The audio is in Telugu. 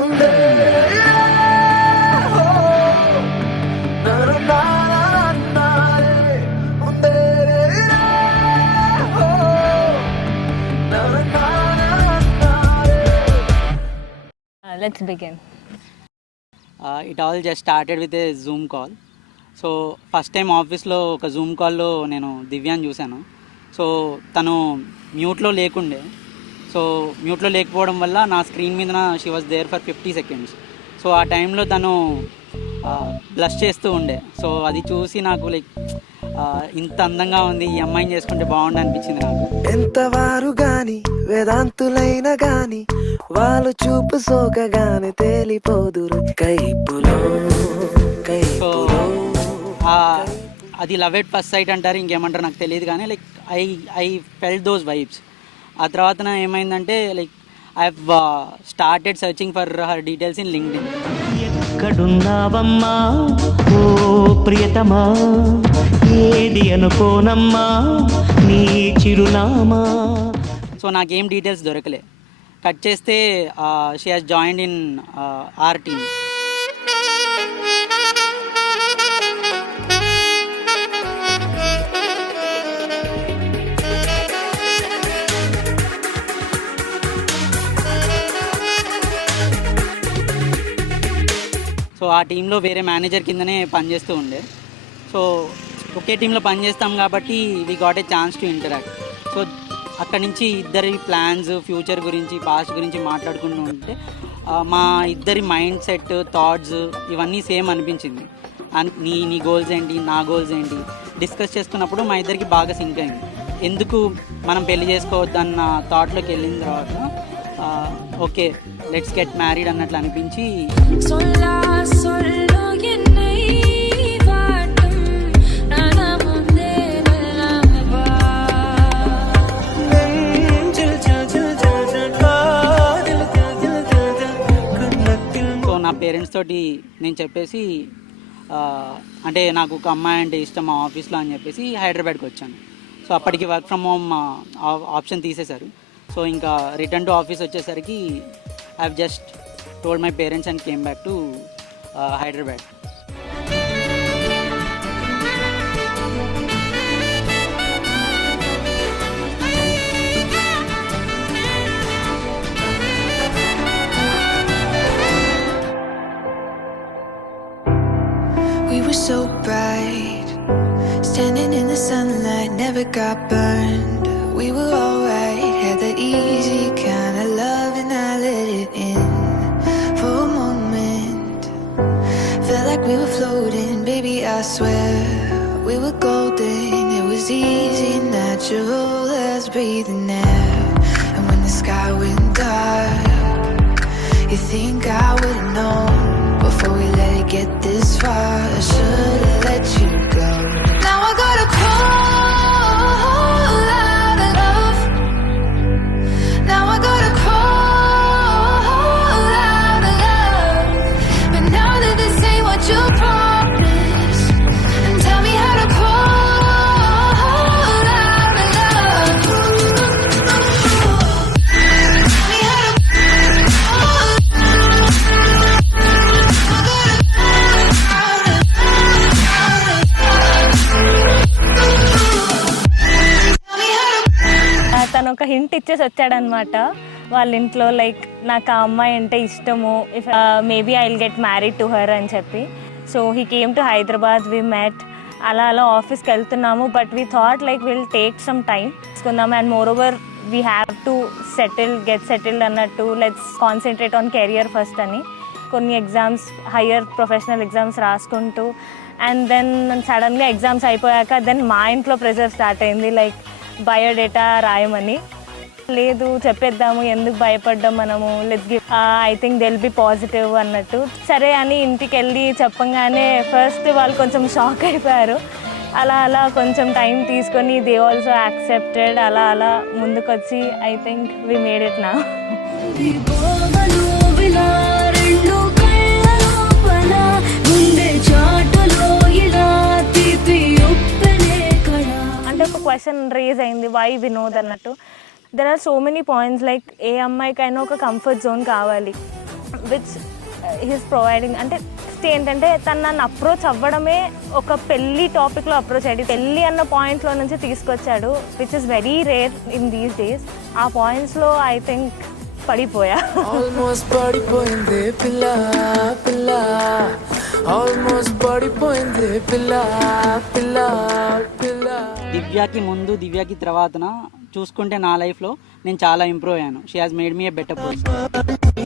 Let's begin. It all just started with a Zoom call. So first time ఆఫీస్లో ఒక జూమ్ కాల్లో నేను దివ్యాన్ని చూశాను. సో తను మ్యూట్లో లేకుండే. సో మ్యూట్లో లేకపోవడం వల్ల నా స్క్రీన్ మీద she was there for 50 seconds. So ఆ టైంలో తను బ్లష్ చేస్తూ ఉండే. సో అది చూసి నాకు లైక్ ఇంత అందంగా ఉంది, ఈ అమ్మాయిని చేసుకుంటే బాగుండు అనిపించింది నాకు. ఎంతవారు గాని వేదాంతులైన గాని వాళ్ళు చూపు సోకగానే తేలిపోదురు కైపులో. సో అది లవ్ ఎట్ ఫస్ట్ సైట్ అంటారు, ఇంకేమంటారు నాకు తెలియదు, కానీ like I felt those vibes. ఆ తర్వాత ఏమైందంటే like I have started searching for her details in LinkedIn. ఎక్కడున్నావమ్మా ఓ ప్రియతమా, ఏది అనుకోనమ్మా నీ చిరునామా. సో నాకేం డీటెయిల్స్ దొరకలే. కట్ చేస్తే she has joined in our team. So ఆ టీంలో వేరే మేనేజర్ కిందనే పనిచేస్తూ ఉండే. సో ఒకే టీంలో పనిచేస్తాం కాబట్టి we got a chance to interact. So అక్కడి నుంచి ఇద్దరి ప్లాన్స్, ఫ్యూచర్ గురించి, పాస్ట్ గురించి మాట్లాడుకుంటూ ఉంటే మా ఇద్దరి మైండ్ సెట్, థాట్స్ ఇవన్నీ సేమ్ అనిపించింది. నీ గోల్స్ ఏంటి, నా గోల్స్ ఏంటి డిస్కస్ చేసుకున్నప్పుడు మా ఇద్దరికి బాగా సింక్ అయింది. ఎందుకు మనం పెళ్లి చేసుకోవద్దన్న థాట్లోకి వెళ్ళిన తర్వాత ఓకే లెట్స్ గెట్ మ్యారీడ్ అన్నట్లు అనిపించి సో నా పేరెంట్స్ తోటి నేను చెప్పేసి అంటే నాకు ఒక అమ్మాయి అంటే ఇష్టం మా ఆఫీస్లో అని చెప్పేసి హైదరాబాద్కి వచ్చాను. సో అప్పటికి వర్క్ ఫ్రమ్ హోమ్ ఆప్షన్ తీసేశారు. సో ఇంకా రిటర్న్ టు ఆఫీస్ వచ్చేసరికి I have just told my parents and came back to Hyderabad. We were so bright, standing in the sunlight, never got burned. We were alright, had that easy kind of love, and I let it in for a moment. Felt like we were floating, baby, I swear we were golden. It was easy, natural as breathing air. And when the sky went dark, you think I would've known before we let it get this far. I should've let you go. Now I gotta crawl out of love. Now I gotta crawl out of love. But now that this ain't what you promised, and tell me how to crawl out of love. Tell me how to తను ఒక హింట్ ఇచ్చేసి వచ్చాడనమాట వాళ్ళ ఇంట్లో, లైక్ నాకు ఆ అమ్మాయి అంటే ఇష్టము, if maybe I will get married to her అని చెప్పి. So he came to Hyderabad, we met, అలా ఆఫీస్కి వెళ్తున్నాము. But we thought like will take some time తీసుకుందాము. And moreover we have to get settled అన్నట్టు, let's concentrate on career first అని కొన్ని ఎగ్జామ్స్, హయ్యర్ ప్రొఫెషనల్ ఎగ్జామ్స్ రాసుకుంటూ, అండ్ దెన్ సడన్గా ఎగ్జామ్స్ అయిపోయాక దెన్ మా ఇంట్లో ప్రెషర్ స్టార్ట్ అయింది, లైక్ బయోడేటా రాయమని. లేదు చెప్పేద్దాము, ఎందుకు భయపడ్డాం మనము, let's give, I think they'll be positive అన్నట్టు. సరే అని ఇంటికి వెళ్ళి చెప్పంగానే ఫస్ట్ వాళ్ళు కొంచెం షాక్ అయిపోయారు. అలా కొంచెం టైం తీసుకొని దే ఆల్సో యాక్సెప్టెడ్. అలా ముందుకొచ్చి I think we made it now. అంటే ఒక క్వశ్చన్ రేజ్ అయింది, వై వినోద్ అన్నట్టు. There are so many points, like ఏ అమ్మాయికైనా ఒక కంఫర్ట్ జోన్ కావాలి. Which he's providing. అంటే ఏంటంటే తను నన్ను అప్రోచ్ అవ్వడమే ఒక పెళ్ళి టాపిక్లో అప్రోచ్ అయ్యి పెళ్ళి అన్న పాయింట్లో నుంచి తీసుకొచ్చాడు, which is very rare in these days. ఆ పాయింట్స్లో ఐ థింక్ పడిపోయా. ఆల్మోస్ట్ పడిపోయింది పిల్ల పిల్ల, ఆల్మోస్ట్ పడిపోయింది పిల్ల పిల్ల పిల్ల. దివ్యాకి ముందు దివ్యాకి తర్వాతన చూసుకుంటే నా లైఫ్లో నేను చాలా ఇంప్రూవ్ అయ్యాను. She has made me A better person.